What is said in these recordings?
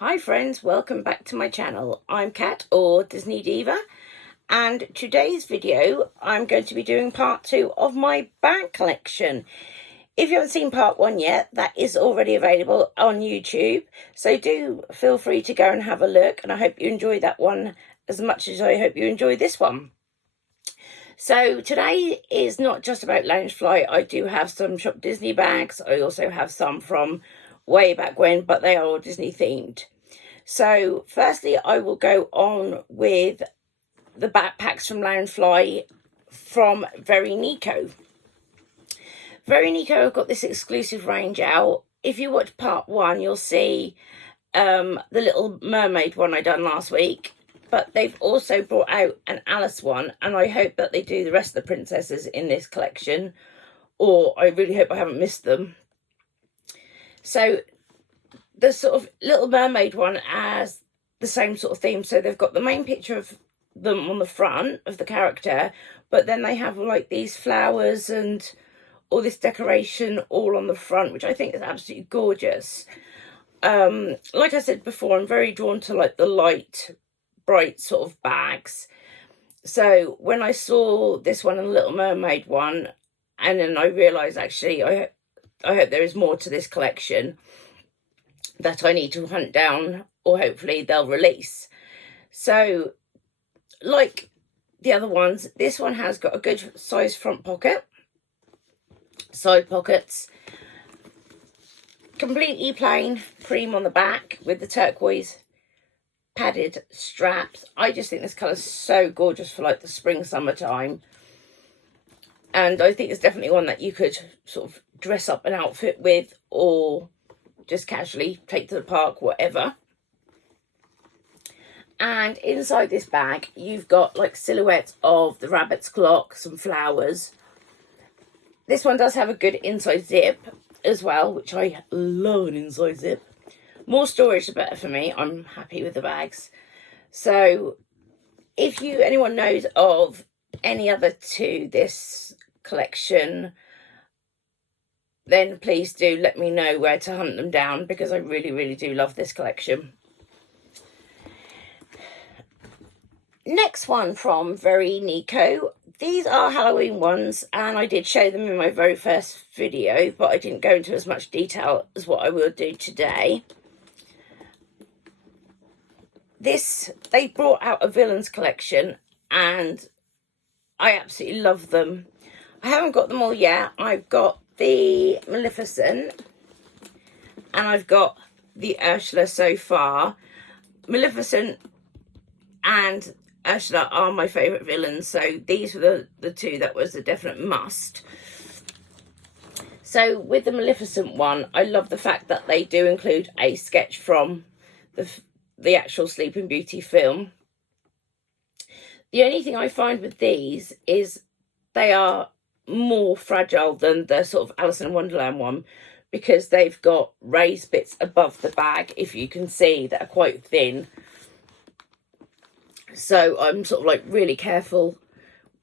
Hi friends, welcome back to my channel. I'm Kat, or Disney Diva, and today's video I'm going to be doing part 2 of my bag collection. If you haven't seen part 1 yet, that is already available on YouTube, so do feel free to go and have a look, and I hope you enjoy that one as much as I hope you enjoy this one. So today is not just about Loungefly. I do have some Shop Disney bags. I also have some from way back when, but they are all Disney themed. So firstly, I will go on with the backpacks from Landfly from Very NEKO. Very NEKO have got this exclusive range out. If you watch part 1, you'll see the Little Mermaid one I done last week, but they've also brought out an Alice one, and I hope that they do the rest of the princesses in this collection, or I really hope I haven't missed them. So the sort of Little Mermaid one has the same sort of theme. So they've got the main picture of them on the front of the character, but then they have like these flowers and all this decoration all on the front, which I think is absolutely gorgeous. Like I said before, I'm very drawn to like the light, bright sort of bags. So when I saw this one and the Little Mermaid one, and then I realised actually I hope there is more to this collection that I need to hunt down, or hopefully they'll release. So like the other ones, this one has got a good size front pocket, side pockets, completely plain cream on the back with the turquoise padded straps. I just think this colour is so gorgeous for like the spring summertime, and I think it's definitely one that you could sort of dress up an outfit with, or just casually take to the park, whatever. And inside this bag you've got like silhouettes of the rabbit's clock, some flowers. This one does have a good inside zip as well, which I love an inside zip. More storage the better for me. I'm happy with the bags. So if anyone knows of any other to this collection, then please do let me know where to hunt them down, because I really, really do love this collection. Next one from Very NEKO. These are Halloween ones, and I did show them in my very first video, but I didn't go into as much detail as what I will do today. They brought out a villains collection, and I absolutely love them. I haven't got them all yet. I've got the Maleficent, and I've got the Ursula so far. Maleficent and Ursula are my favourite villains, so these were the two that was a definite must. So with the Maleficent one, I love the fact that they do include a sketch from the actual Sleeping Beauty film. The only thing I find with these is they are more fragile than the sort of Alice in Wonderland one, because they've got raised bits above the bag, if you can see, that are quite thin. So I'm sort of like really careful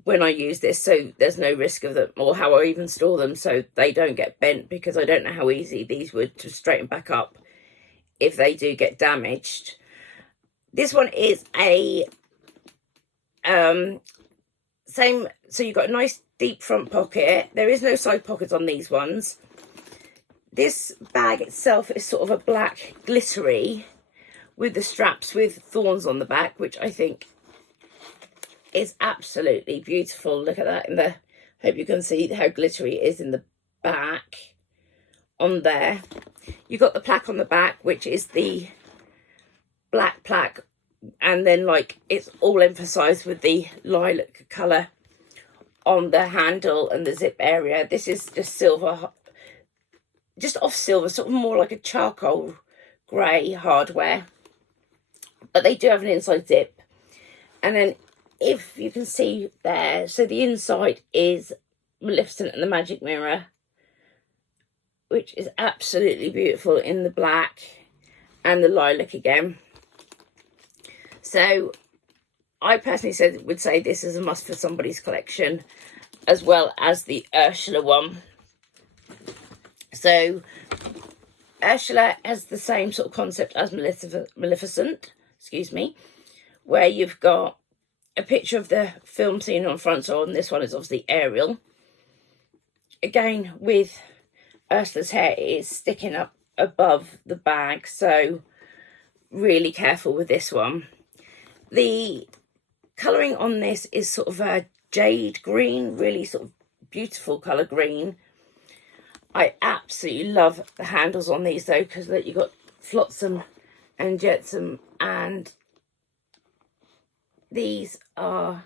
when I use this, so there's no risk of them, or how I even store them so they don't get bent, because I don't know how easy these would to straighten back up if they do get damaged. This one is a same, so you've got a nice deep front pocket. There is no side pockets on these ones. This bag itself is sort of a black glittery with the straps with thorns on the back, which I think is absolutely beautiful. Look at that hope you can see how glittery it is in the back on there. You've got the plaque on the back, which is the black plaque, and then like it's all emphasized with the lilac color on the handle and the zip area. This is just silver, just off silver, sort of more like a charcoal grey hardware, but they do have an inside zip. And then if you can see there, so the inside is Maleficent and the magic mirror, which is absolutely beautiful in the black and the lilac again. So I personally would say this is a must for somebody's collection, as well as the Ursula one. So Ursula has the same sort of concept as Maleficent, excuse me, where you've got a picture of the film scene on front. So on this one is obviously Ariel. Again, with Ursula's hair is sticking up above the bag, so really careful with this one. The colouring on this is sort of a jade green, really sort of beautiful colour green. I absolutely love the handles on these though, because you've got flotsam and jetsam, and these are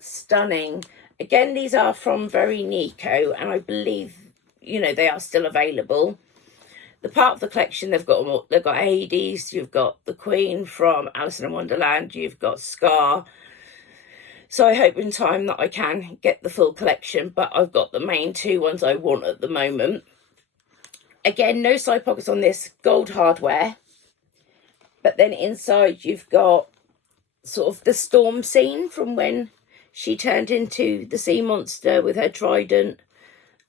stunning. Again, these are from Very NEKO, and I believe, you know, they are still available. The part of the collection, they've got Hades, you've got the Queen from Alice in Wonderland, you've got Scar. So I hope in time that I can get the full collection, but I've got the main two ones I want at the moment. Again, no side pockets on this, gold hardware. But then inside you've got sort of the storm scene from when she turned into the sea monster with her trident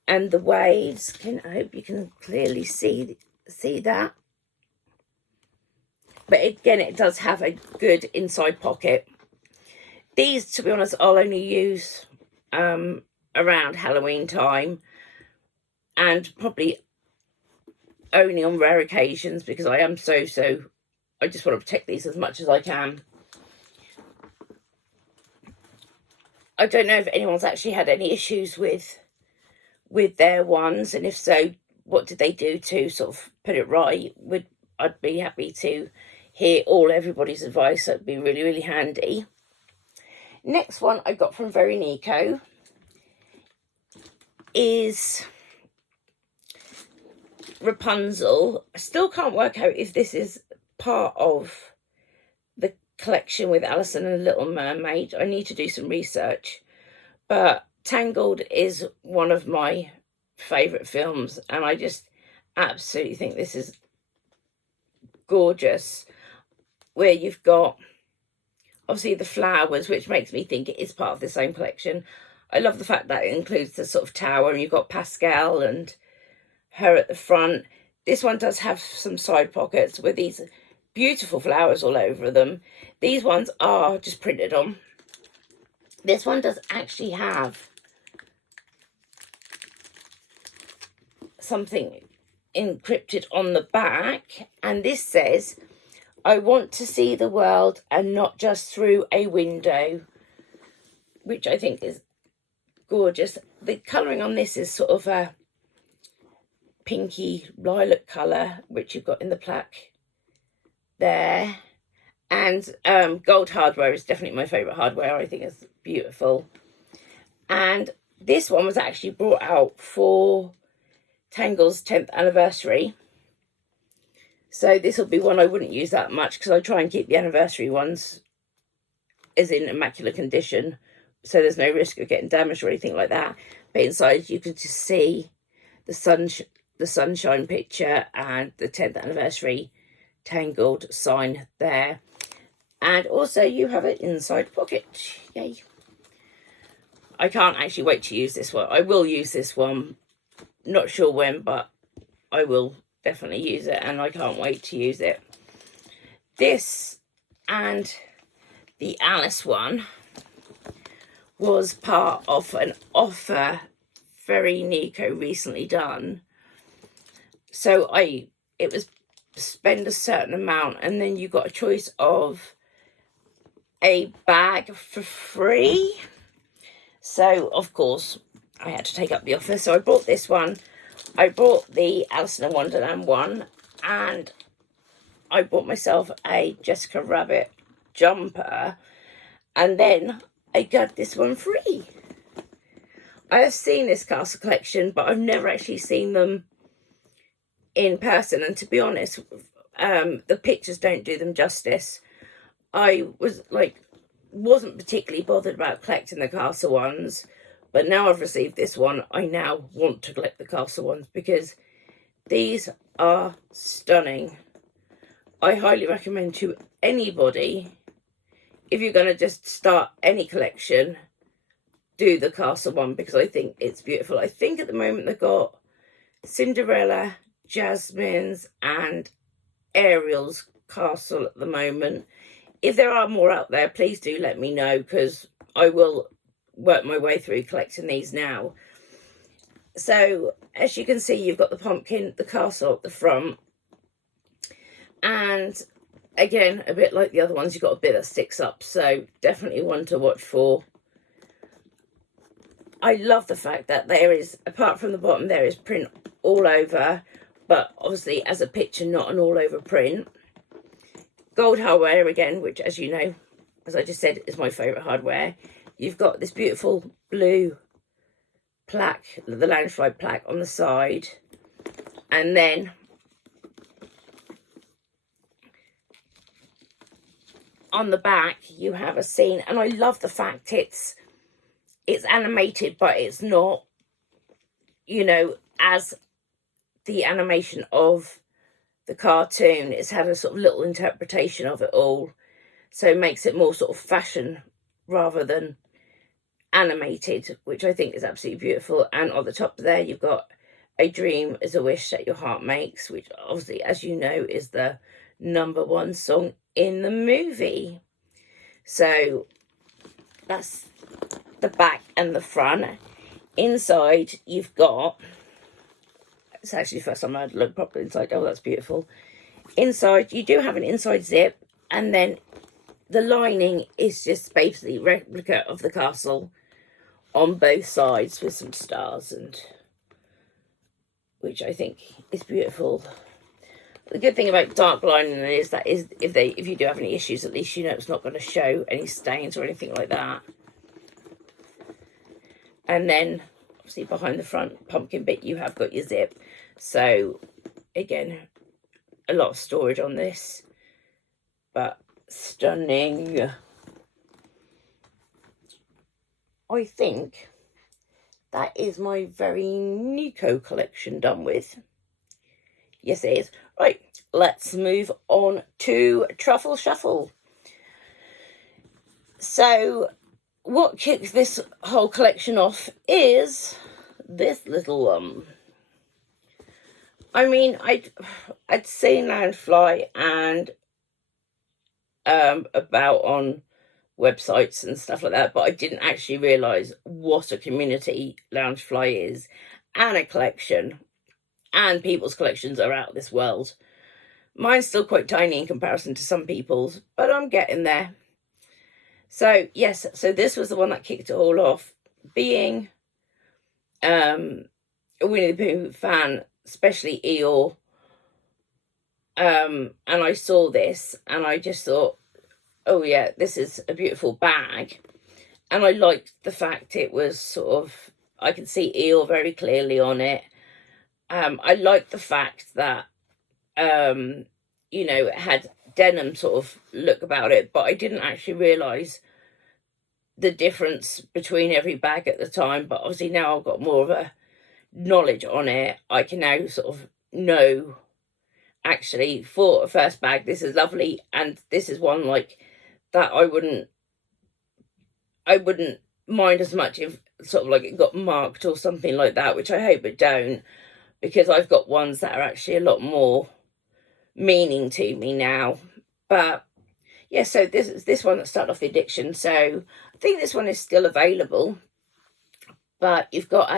and the waves. I hope you can clearly see that. But again, it does have a good inside pocket. These, to be honest, I'll only use around Halloween time, and probably only on rare occasions, because I am I just want to protect these as much as I can. I don't know if anyone's actually had any issues with their ones, and if so, what did they do to sort of put it right? I'd be happy to hear everybody's advice. That'd be really, really handy. Next one I got from Very NEKO is Rapunzel. I still can't work out if this is part of the collection with Alice and the Little Mermaid. I need to do some research. But Tangled is one of my favourite films, and I just absolutely think this is gorgeous, where you've got obviously the flowers, which makes me think it is part of the same collection. I love the fact that it includes the sort of tower, and you've got Pascal and her at the front. This one does have some side pockets with these beautiful flowers all over them. These ones are just printed on. This one does actually have something encrypted on the back, and this says, "I want to see the world and not just through a window," which I think is gorgeous. The colouring on this is sort of a pinky lilac colour, which you've got in the plaque there. And gold hardware is definitely my favourite hardware. I think it's beautiful. And this one was actually brought out for Tangle's 10th anniversary. So this will be one I wouldn't use that much, because I try and keep the anniversary ones as in immaculate condition, so there's no risk of getting damaged or anything like that. But inside you can just see the sunshine picture and the 10th anniversary Tangled sign there. And also you have an inside pocket. Yay. I can't actually wait to use this one. I will use this one. Not sure when, but I will definitely use it, and I can't wait to use it. This and the Alice one was part of an offer Very NEKO recently done. So it was spend a certain amount, and then you got a choice of a bag for free. So of course I had to take up the offer, so I bought this one. I bought the Alice in Wonderland one, and I bought myself a Jessica Rabbit jumper, and then I got this one free. I have seen this castle collection, but I've never actually seen them in person, and to be honest, the pictures don't do them justice. I wasn't particularly bothered about collecting the castle ones, but now I've received this one, I now want to collect the castle ones, because these are stunning. I highly recommend to anybody, if you're going to just start any collection, do the castle one, because I think it's beautiful. I think at the moment they've got Cinderella, Jasmine's and Ariel's castle at the moment. If there are more out there, please do let me know, because I will work my way through collecting these now. So as you can see, you've got the pumpkin, the castle at the front, and again, a bit like the other ones, you've got a bit that sticks up, so definitely one to watch for. I love the fact that there is, apart from the bottom, there is print all over, but obviously as a picture, not an all over print. Gold hardware again, which, as you know, as I just said, is my favourite hardware. You've got this beautiful blue plaque, the Loungefly plaque on the side, and then on the back you have a scene, and I love the fact it's animated, but it's not, you know, as the animation of the cartoon. It's had a sort of little interpretation of it all, so it makes it more sort of fashion rather than animated, which I think is absolutely beautiful. And on the top there, you've got "A dream is a wish that your heart makes," which obviously, as you know, is the #1 song in the movie. So that's the back and the front. Inside, you've got, it's actually the first time I'd look properly inside. Oh, that's beautiful. Inside, you do have an inside zip, and then the lining is just basically replica of the castle on both sides with some stars, and which I think is beautiful. The good thing about dark lining is that if you do have any issues, at least you know it's not going to show any stains or anything like that. And then obviously behind the front pumpkin bit, you have got your zip. So again, a lot of storage on this, but stunning. I think that is my very NEKO collection done with. Yes, it is. Right, let's move on to Truffle Shuffle. So what kicks this whole collection off is this little one. I mean, I'd seen Landfly and about on websites and stuff like that, but I didn't actually realise what a community Loungefly is, and a collection, and people's collections are out of this world. Mine's still quite tiny in comparison to some people's, but I'm getting there. So yes, so this was the one that kicked it all off. Being a Winnie the Pooh fan, especially Eeyore, and I saw this and I just thought, oh yeah, this is a beautiful bag. And I liked the fact it was sort of, I could see Eeyore very clearly on it. I liked the fact that, you know, it had denim sort of look about it, but I didn't actually realise the difference between every bag at the time. But obviously now I've got more of a knowledge on it. I can now sort of know, actually, for a first bag, this is lovely, and this is one like that I wouldn't mind as much if sort of like it got marked or something like that, which I hope it don't, because I've got ones that are actually a lot more meaning to me now. But yeah, so this is this one that started off the addiction. So I think this one is still available, but you've got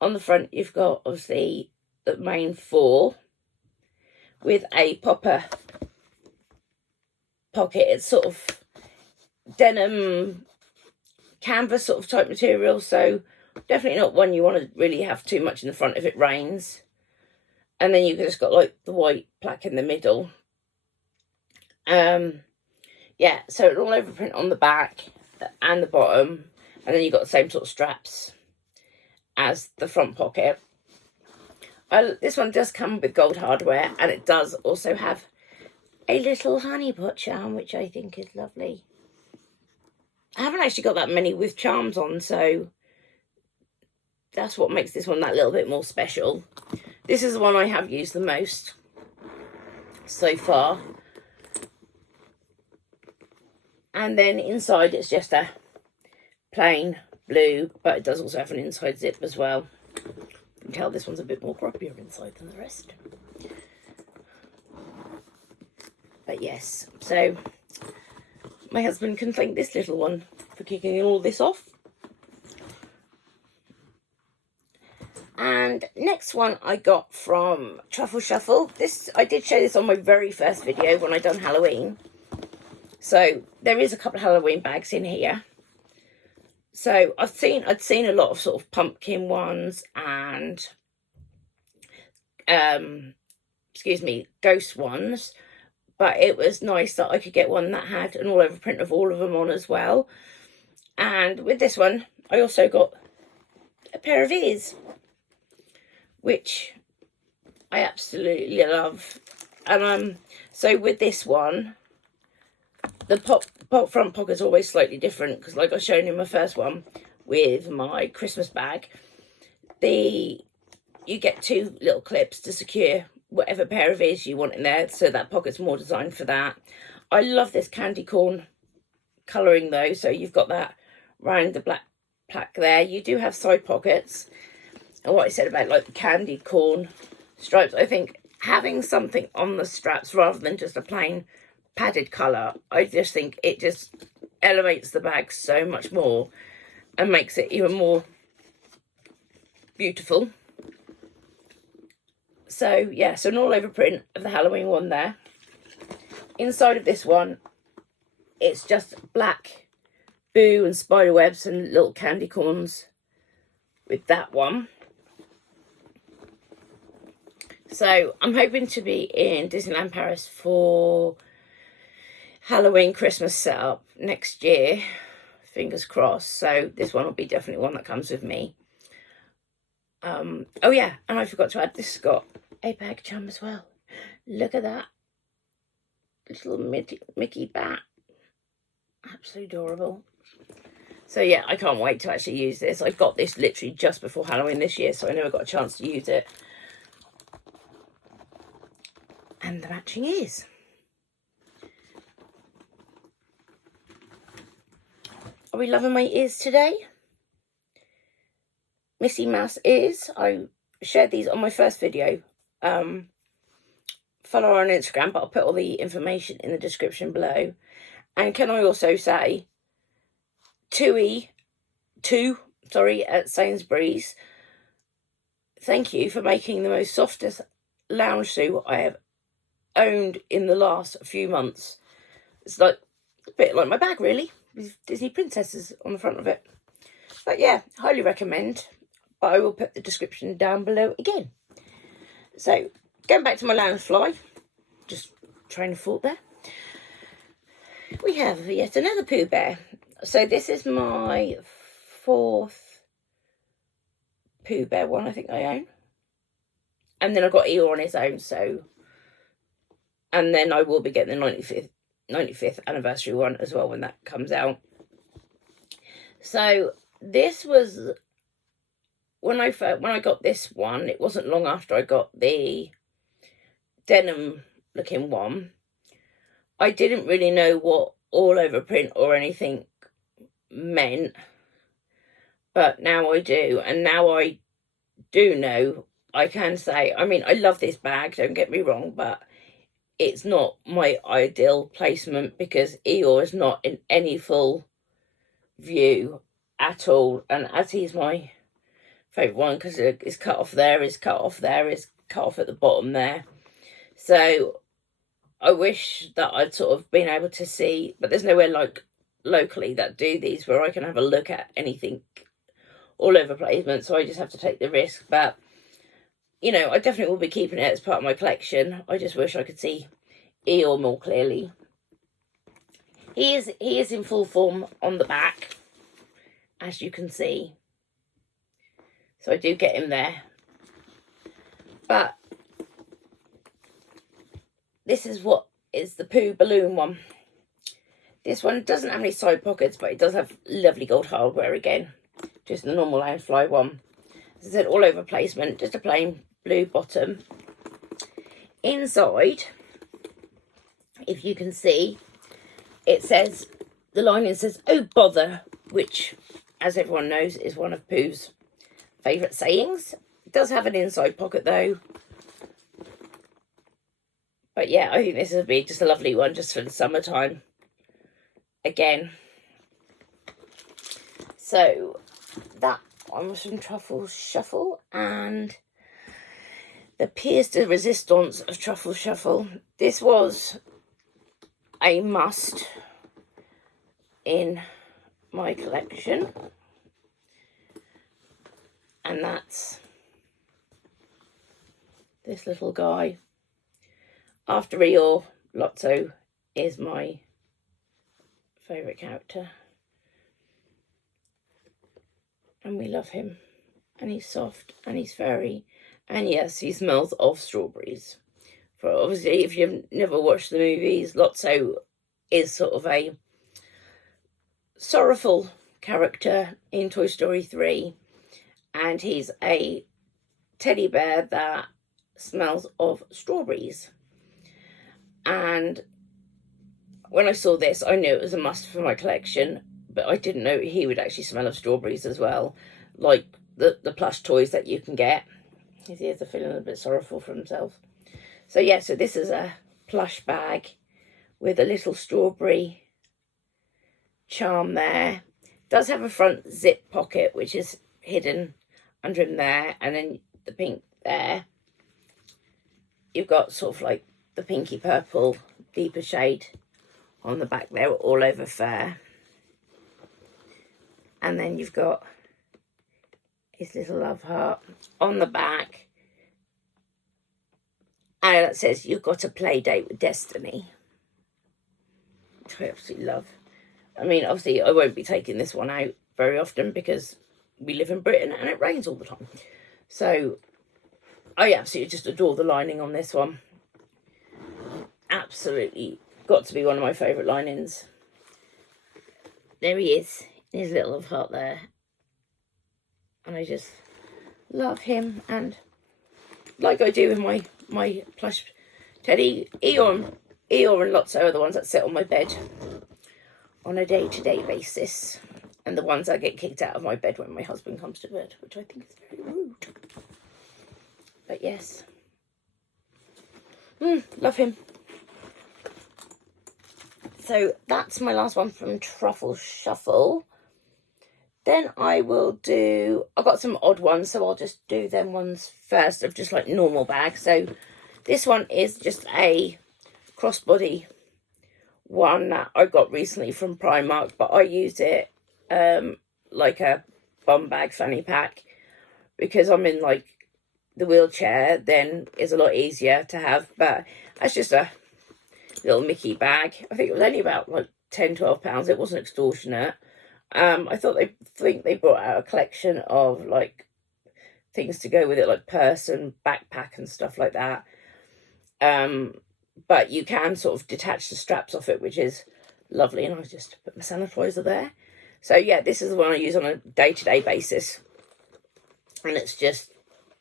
on the front, you've got obviously the main 4 with a popper pocket. It's sort of denim canvas sort of type material, so definitely not one you want to really have too much in the front if it rains. And then you've just got like the white plaque in the middle. Yeah, so it's all over print on the back and the bottom, and then you've got the same sort of straps as the front pocket. This one does come with gold hardware, and it does also have a little honey pot charm, which I think is lovely. I haven't actually got that many with charms on, so that's what makes this one that little bit more special. This is the one I have used the most so far. And then inside it's just a plain blue, but it does also have an inside zip as well. can tell this one's a bit more crappier inside than the rest. But yes, so my husband can thank this little one for kicking all this off. And next one I got from Truffle Shuffle. This, I did show this on my very first video when I done Halloween. So there is a couple of Halloween bags in here. So I'd seen a lot of sort of pumpkin ones and ghost ones. But it was nice that I could get one that had an all over print of all of them on as well. And with this one, I also got a pair of ears, which I absolutely love. And so with this one, the front pocket's always slightly different, because like I was showing in my first one with my Christmas bag, you get 2 little clips to secure whatever pair of ears you want in there, so that pocket's more designed for that. I love this candy corn colouring though, so you've got that round the black plaque there. You do have side pockets, and what I said about like the candy corn stripes, I think having something on the straps rather than just a plain padded colour, I just think it just elevates the bag so much more and makes it even more beautiful. So yeah, so an all over print of the Halloween one there. Inside of this one, it's just black Boo and spider webs and little candy corns with that one. So I'm hoping to be in Disneyland Paris for Halloween Christmas setup next year, fingers crossed. So this one will be definitely one that comes with me. Oh yeah, and I forgot to add, this has got a bag charm as well. Look at that little Mickey bat, absolutely adorable. So yeah, I can't wait to actually use this. I got this literally just before Halloween this year, so I never got a chance to use it. And the matching ears. Are we loving my ears today? Missy Mouse ears. I shared these on my first video. Follow her on Instagram, but I'll put all the information in the description below. And can I also say, Tui at Sainsbury's, thank you for making the most softest lounge suit I have owned in the last few months. It's like a bit like my bag really, with Disney princesses on the front of it. But yeah, highly recommend. But I will put the description down below again. So going back to my Landfly, just train of thought there. We have yet another Pooh Bear. So this is my 4th Pooh Bear one I think I own. And then I've got Eeyore on his own, so... And then I will be getting the 95th anniversary one as well when that comes out. So this was... When I got this one, it wasn't long after I got the denim looking one. I didn't really know what all over print or anything meant, but now I do, and now I do know. I can say, I mean, I love this bag, don't get me wrong, but it's not my ideal placement because Eeyore is not in any full view at all, and as he's my favourite one because it's cut off there, is cut off there, is cut off at the bottom there. So I wish that I'd sort of been able to see, but there's nowhere like locally that do these where I can have a look at anything all over placement, so I just have to take the risk. But you know, I definitely will be keeping it as part of my collection. I just wish I could see Eeyore more clearly. He is in full form on the back, as you can see. So I do get him there. But this is what is the Pooh balloon one. This one doesn't have any side pockets, but it does have lovely gold hardware again. Just the normal Landfly one. As I said, all over placement, just a plain blue bottom. Inside, if you can see, it says, the lining says, "Oh bother," which, as everyone knows, is one of Pooh's favourite sayings. It does have an inside pocket though. But yeah, I think this would be just a lovely one just for the summertime. Again. So that one was from Truffle Shuffle, and the Pièce de Resistance of Truffle Shuffle. This was a must in my collection. And that's this little guy. After Eeyore, Lotso is my favourite character. And we love him. And he's soft and he's furry. And yes, he smells of strawberries. For obviously, if you've never watched the movies, Lotso is sort of a sorrowful character in Toy Story 3. And he's a teddy bear that smells of strawberries. And when I saw this, I knew it was a must for my collection, but I didn't know he would actually smell of strawberries as well, like the plush toys that you can get. His ears are feeling a bit sorrowful for himself. So yeah, so this is a plush bag with a little strawberry charm there. It does have a front zip pocket, which is hidden under him there, and then the pink there. You've got sort of like the pinky purple deeper shade on the back there, all over fur. And then you've got his little love heart on the back. And it says, "You've got a play date with destiny." Which I absolutely love. I mean, obviously, I won't be taking this one out very often because we live in Britain and it rains all the time. So, I absolutely just adore the lining on this one. Absolutely got to be one of my favourite linings. There he is, his little love heart there. And I just love him. And like I do with my plush teddy, Eeyore and Lotso are the ones that sit on my bed on a day-to-day basis. And the ones that get kicked out of my bed when my husband comes to bed, which I think is very rude. But yes. Love him. So that's my last one from Truffle Shuffle. Then I've got some odd ones, so I'll just do them ones first of just like normal bags. So this one is just a crossbody one that I got recently from Primark, but I use it like a bum bag fanny pack because I'm in like the wheelchair. Then it's a lot easier to have, but that's just a little Mickey bag. I think it was only about like £10-12. It wasn't extortionate. I think they brought out a collection of like things to go with it, like purse and backpack and stuff like that. But you can sort of detach the straps off it, which is lovely. And I just put my sanitizer there. So yeah, this is the one I use on a day-to-day basis. And it's just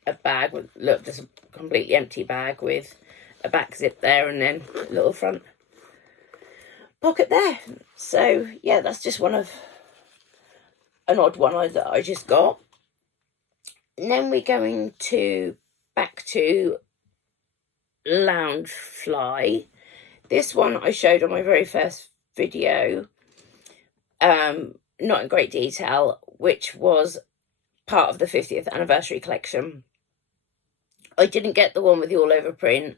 a bag with, look, just a completely empty bag with a back zip there and then a little front pocket there. So yeah, that's just an odd one that I just got. And then we're going back to Loungefly. This one I showed on my very first video, not in great detail, which was part of the 50th anniversary collection. I didn't get the one with the all over print.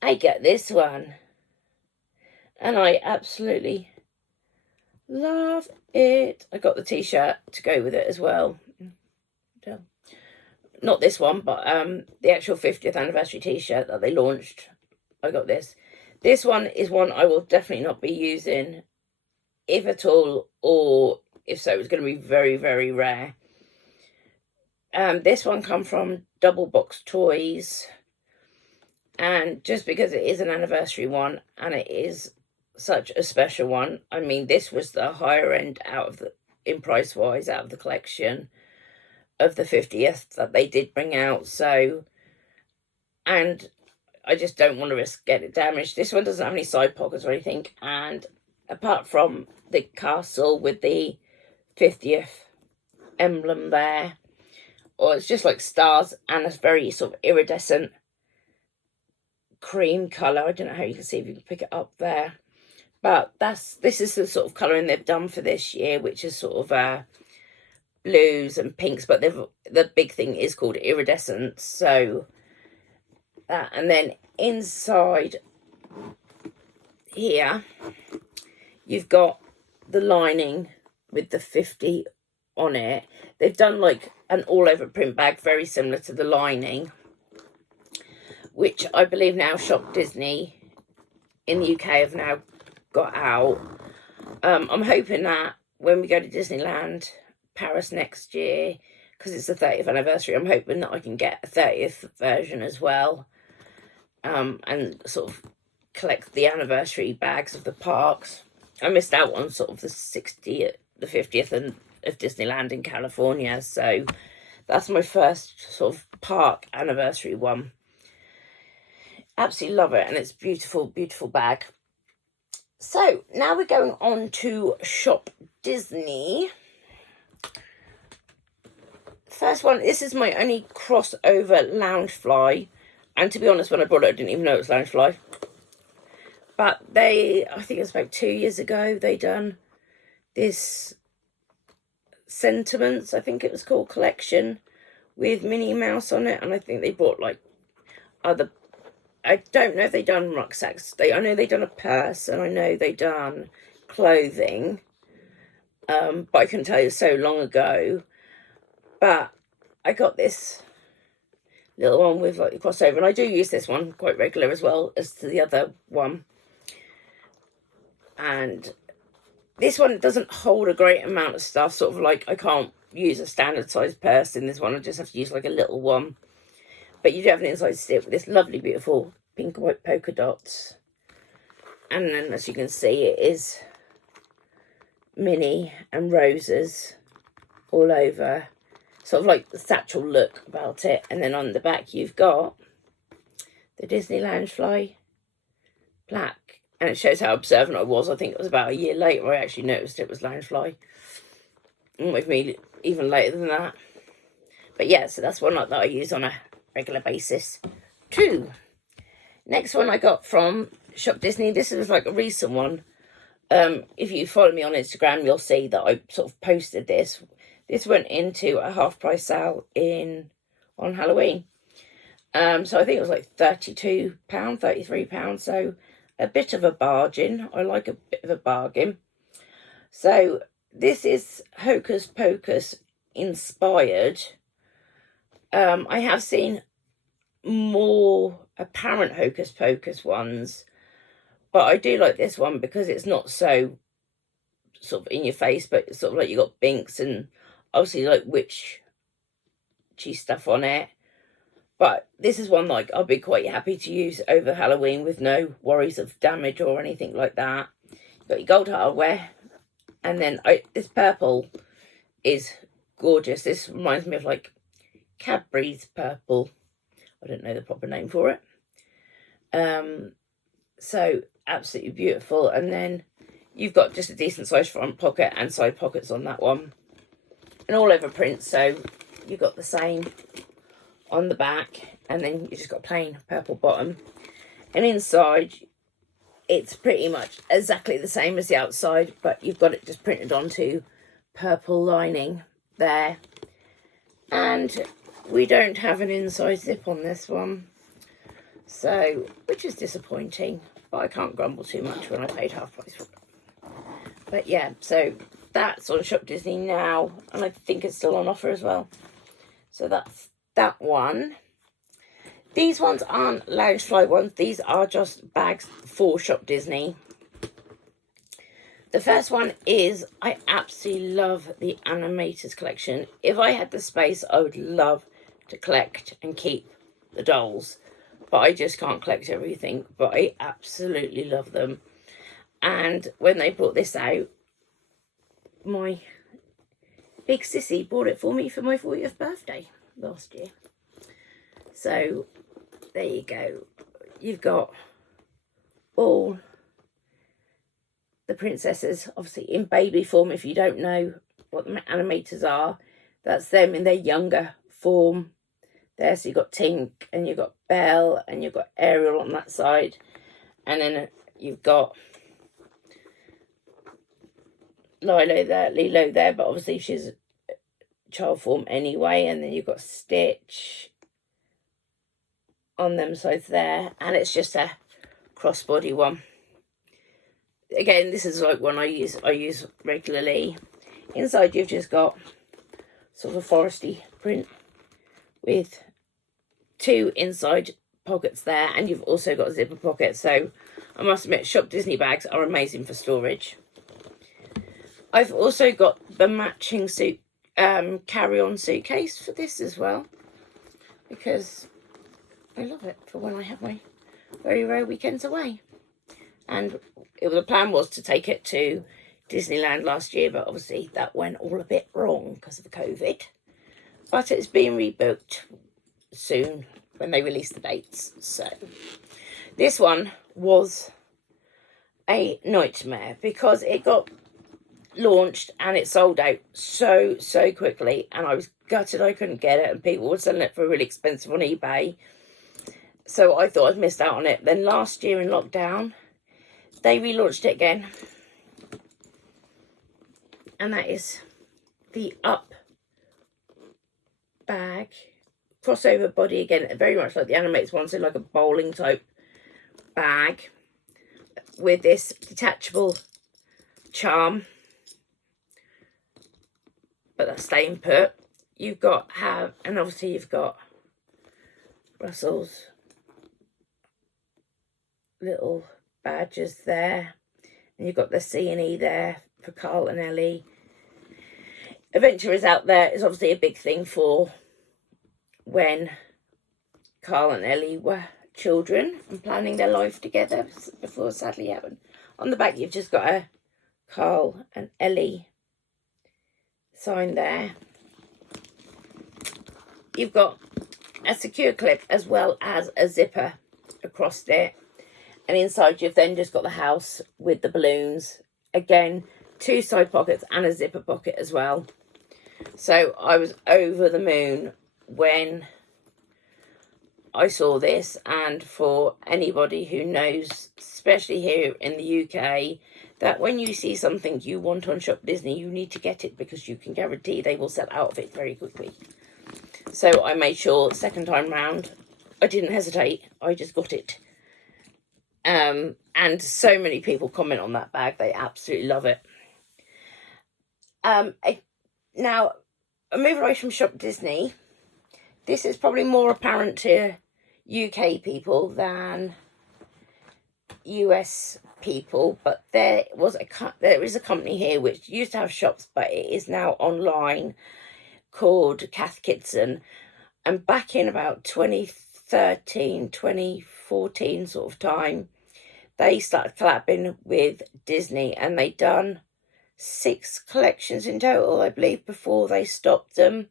I get this one, and I absolutely love it. I got the t-shirt to go with it as well. Not this one, but the actual 50th anniversary t-shirt that they launched. I got this. This one is one I will definitely not be using, if at all, or if so, it's going to be very, very rare. This one come from Double Box Toys, and just because it is an anniversary one and it is such a special one, I mean, this was the higher end in price wise out of the collection of the 50th that they did bring out. So, and I just don't want to risk getting it damaged. This one doesn't have any side pockets or anything, and apart from the castle with the 50th emblem there, or it's just like stars, and a very sort of iridescent cream colour. I don't know how you can see, if you can pick it up there. But this is the sort of colouring they've done for this year, which is sort of blues and pinks, but the big thing is called iridescence. So that, and then inside here you've got the lining with the 50 on it. They've done like an all over print bag very similar to the lining, which I believe now Shop Disney in the UK have now got out. I'm hoping that when we go to Disneyland Paris next year, because it's the 30th anniversary, I'm hoping that I can get a 30th version as well, and sort of collect the anniversary bags of the parks. I missed out on sort of the 60th, the 50th and of Disneyland in California, so that's my first sort of park anniversary one. Absolutely love it, and it's beautiful, beautiful bag. So now we're going on to Shop Disney. First one, this is my only crossover Loungefly, and to be honest, when I bought it, I didn't even know it was Loungefly. But I think it was about 2 years ago, they done this Sentiments, I think it was called, collection with Minnie Mouse on it, and I think they bought like other, I don't know if they done rucksacks. I know they done a purse, and I know they done clothing, but I couldn't tell you, so long ago. But I got this little one with like the crossover, and I do use this one quite regular as well as to the other one. And this one doesn't hold a great amount of stuff, sort of like I can't use a standard size purse in this one. I just have to use like a little one. But you do have an inside zip with this lovely, beautiful pink and white polka dots. And then, as you can see, it is Minnie and roses all over. Sort of like the satchel look about it. And then on the back, you've got the Disney Landfly plaque. And it shows how observant I was. I think it was about a year later I actually noticed it was Landfly. And with me, even later than that. But yeah, so that's one that I use on a regular basis too. Next one I got from Shop Disney. This is like a recent one. If you follow me on Instagram, you'll see that I sort of posted this. This went into a half price sale on Halloween. So I think it was like £32, £33. So a bit of a bargain. I like a bit of a bargain. So this is Hocus Pocus inspired. I have seen more apparent Hocus Pocus ones, but I do like this one because it's not so sort of in your face, but it's sort of like you got Binks and obviously like witchy stuff on it. But this is one like I'll be quite happy to use over Halloween with no worries of damage or anything like that. You've got your gold hardware, and then this purple is gorgeous. This reminds me of like Cadbury's purple. I don't know the proper name for it. So absolutely beautiful. And then you've got just a decent sized front pocket and side pockets on that one, and all over print. So you've got the same on the back, and then you just got a plain purple bottom, and inside it's pretty much exactly the same as the outside, but you've got it just printed onto purple lining there. And we don't have an inside zip on this one, so which is disappointing, but I can't grumble too much when I paid half price for it. But yeah, so that's on Shop Disney now, and I think it's still on offer as well. So that's that one. These ones aren't Loungefly ones. These are just bags for Shop Disney. The first one is, I absolutely love the Animators Collection. If I had the space, I would love to collect and keep the dolls. But I just can't collect everything. But I absolutely love them. And when they brought this out, my big sissy bought it for me for my 40th birthday last year. So there you go. You've got all the princesses, obviously in baby form. If you don't know what the animators are, that's them in their younger form there. So you've got Tink and you've got Belle and you've got Ariel on that side. And then you've got Lilo there, but obviously she's child form anyway. And then you've got Stitch on them sides there, and it's just a crossbody one. Again, this is like one I use regularly. Inside you've just got sort of a foresty print with 2 inside pockets there, and you've also got a zipper pocket. So I must admit, Shop Disney bags are amazing for storage. I've also got the matching carry-on suitcase for this as well, because I love it for when I have my very rare weekends away. And the plan was to take it to Disneyland last year, but obviously that went all a bit wrong because of COVID. But it's being rebooked soon when they release the dates. So this one was a nightmare because it got launched and it sold out so quickly, and I was gutted I couldn't get it, and people were selling it for really expensive on eBay. So I thought I'd missed out on it. Then last year in lockdown, they relaunched it again. And that is the Up bag. Crossover body again, very much like the Animators one, so like a bowling type bag with this detachable charm. But that's staying put. You've got and obviously you've got Russell's little badges there, and you've got the C&E there for Carl and Ellie. Adventurers Out There is obviously a big thing for when Carl and Ellie were children and planning their life together before sadly happened. On the back you've just got a Carl and Ellie sign there. You've got a secure clip as well as a zipper across it, and inside you've then just got the house with the balloons. Again, 2 side pockets and a zipper pocket as well. So I was over the moon when I saw this, and for anybody who knows, especially here in the UK, that when you see something you want on Shop Disney, you need to get it because you can guarantee they will sell out of it very quickly. So I made sure second time round, I didn't hesitate, I just got it. And so many people comment on that bag, they absolutely love it. Now, a move away from Shop Disney, this is probably more apparent to UK people than US people, but there is a company here which used to have shops, but it is now online, called Cath Kidston. And back in about 2013, 2014 sort of time, they started collabing with Disney, and they done 6 collections in total, I believe, before they stopped them.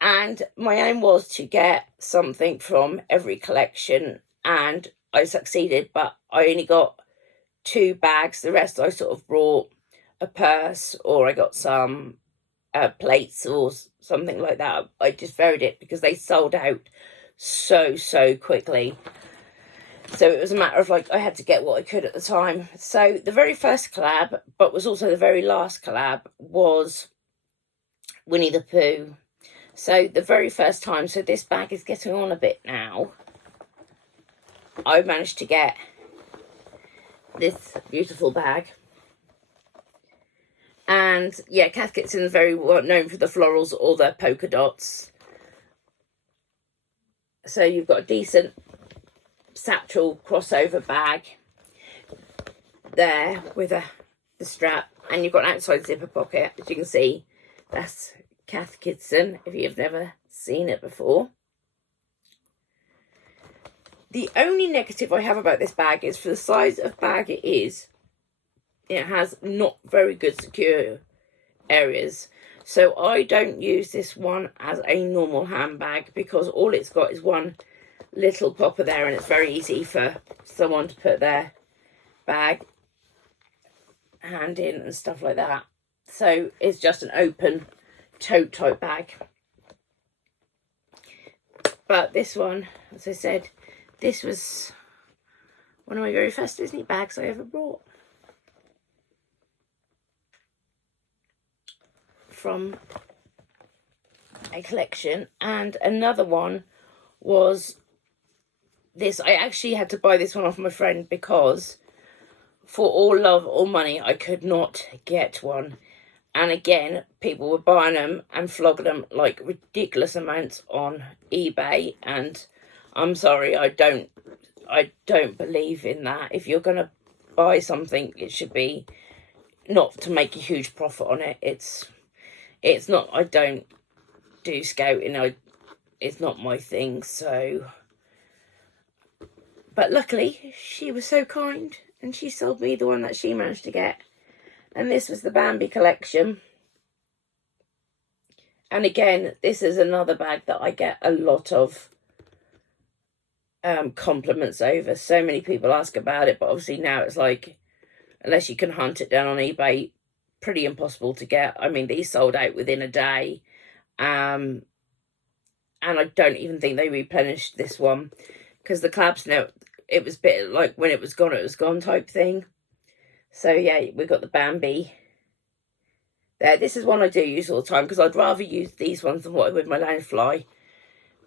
And my aim was to get something from every collection, and I succeeded, but I only got 2 bags. The rest I sort of brought a purse, or I got some plates or something like that. I just varied it because they sold out so quickly. So it was a matter of like, I had to get what I could at the time. So the very first collab, but was also the very last collab, was Winnie the Pooh. So the very first time, so this bag is getting on a bit now, I managed to get this beautiful bag. And yeah, Cath Kidston is very well known for the florals or the polka dots. So you've got a decent satchel crossover bag there with the strap, and you've got an outside zipper pocket. As you can see, that's Cath Kidston if you've never seen it before. The only negative I have about this bag is for the size of bag it is, it has not very good secure areas. So I don't use this one as a normal handbag because all it's got is one little popper there, and it's very easy for someone to put their bag hand in and stuff like that. So it's just an open tote type bag. But this one, as I said, this was one of my very first Disney bags I ever bought. From a collection. And another one was this. I actually had to buy this one off my friend because for all love or money I could not get one. And again, people were buying them and flogging them like ridiculous amounts on eBay. And I'm sorry, I don't believe in that. If you're going to buy something, it should be not to make a huge profit on it. It's not, I don't do scouting. It's not my thing. So, but luckily she was so kind and she sold me the one that she managed to get. And this was the Bambi Collection. And again, this is another bag that I get a lot of compliments over. So many people ask about it, but obviously now it's like, unless you can hunt it down on eBay, pretty impossible to get. I mean, these sold out within a day. And I don't even think they replenished this one. Because the collabs now, it was a bit like when it was gone type thing. So yeah, we've got the Bambi there. This is one I do use all the time because I'd rather use these ones than what I would my Landfly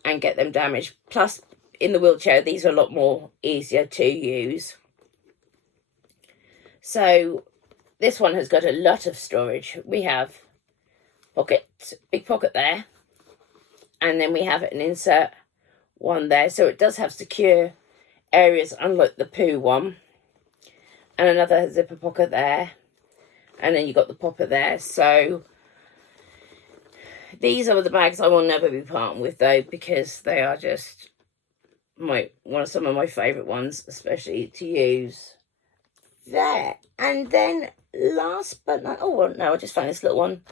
and get them damaged. Plus, in the wheelchair, these are a lot more easier to use. So this one has got a lot of storage. We have big pocket there, and then we have an insert one there. So it does have secure areas, unlike the Pooh one. And another zipper pocket there. And then you got the popper there. So these are the bags I will never be parting with though, because they are just some of my favourite ones, especially to use there. And then last but not, oh well, no, I just found this little one.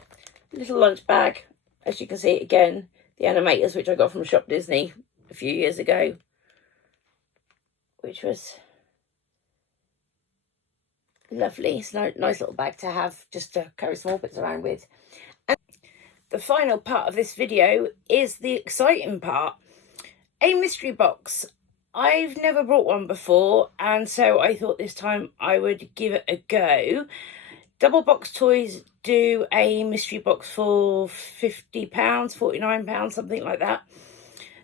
Little lunch bag. As you can see, again, the Animators, which I got from Shop Disney a few years ago. Which was lovely. It's a nice little bag to have, just to carry small bits around with. And the final part of this video is the exciting part. A mystery box. I've never brought one before, and so I thought this time I would give it a go. Double Box Toys do a mystery box for £50, £49, something like that.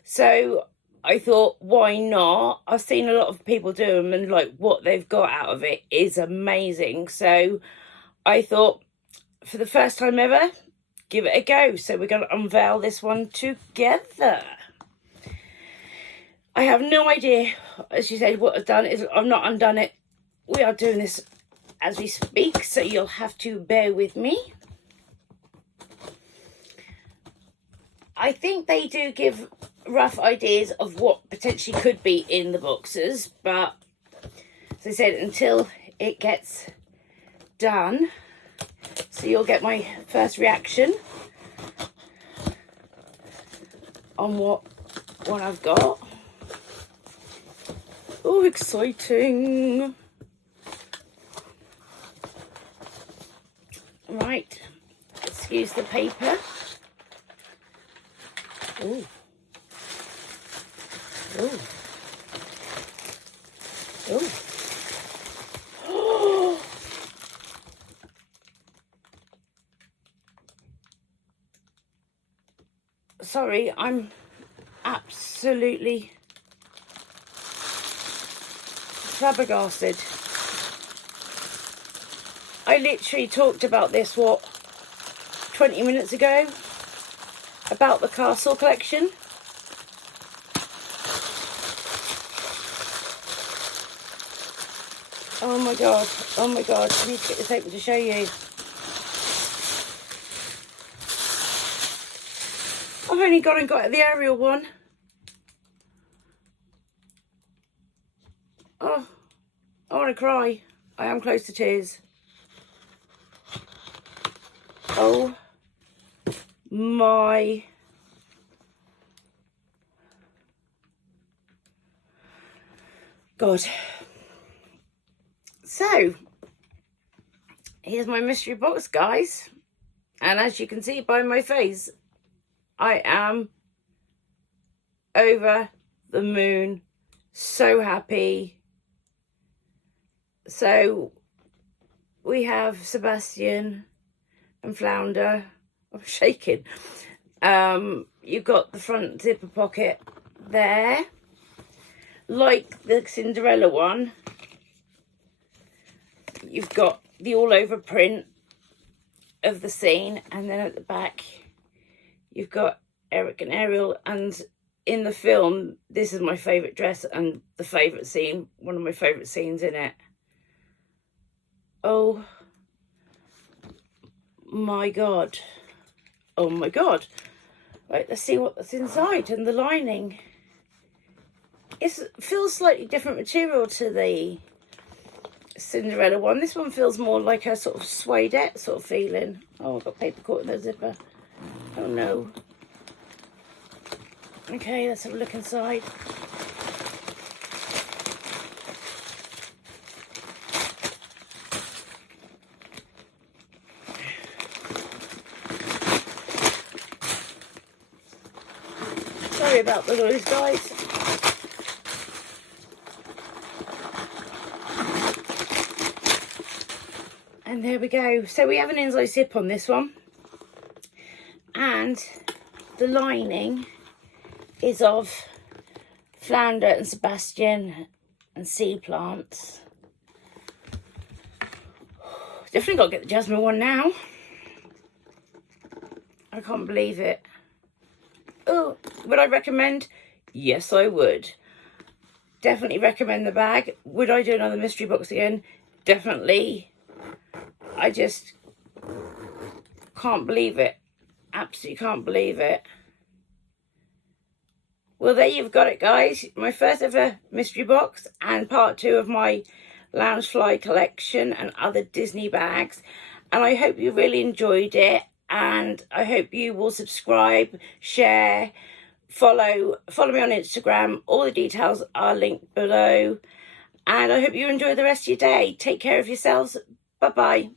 So I thought, why not? I've seen a lot of people do them, and like what they've got out of it is amazing. So I thought, for the first time ever, give it a go. So we're going to unveil this one together. I have no idea, as you said, what I've done is I've not undone it. We are doing this as we speak, so you'll have to bear with me. I think they do give rough ideas of what potentially could be in the boxes, but as I said, until it gets done, so you'll get my first reaction on what I've got. Oh, exciting. Right, excuse the paper. Ooh. Ooh. Ooh. Oh. Sorry, I'm absolutely flabbergasted. I literally talked about this, 20 minutes ago? About the castle collection. Oh my god, oh my god, I need to get this open to show you. I've only gone and got the Ariel one. Oh, I want to cry. I am close to tears. Oh my god. So here's my mystery box, guys, and as you can see by my face, I am over the moon, so happy. So we have Sebastian and Flounder. I'm shaking. You've got the front zipper pocket there, like the Cinderella one. You've got the all over print of the scene, and then at the back you've got Eric and Ariel. And in the film, this is my favourite dress and the favourite scene, one of my favourite scenes in it. Oh my god, oh my god. Right, let's see what's inside. And the lining, it feels slightly different material to the Cinderella one. This one feels more like a sort of suedette sort of feeling. Oh, I've got paper caught in the zipper. Oh no. Okay, let's have a look inside. Sorry about the noise, guys. And there we go. So we have an inside zip on this one. And the lining is of Flounder and Sebastian and sea plants. Definitely got to get the Jasmine one now. I can't believe it. Oh, would I recommend? Yes, I would. Definitely recommend the bag. Would I do another mystery box again? Definitely. I just can't believe it. Absolutely can't believe it. Well, there you've got it, guys. My first ever mystery box and part 2 of my Loungefly collection and other Disney bags. And I hope you really enjoyed it. And I hope you will subscribe, share, follow me on Instagram. All the details are linked below. And I hope you enjoy the rest of your day. Take care of yourselves. Bye-bye.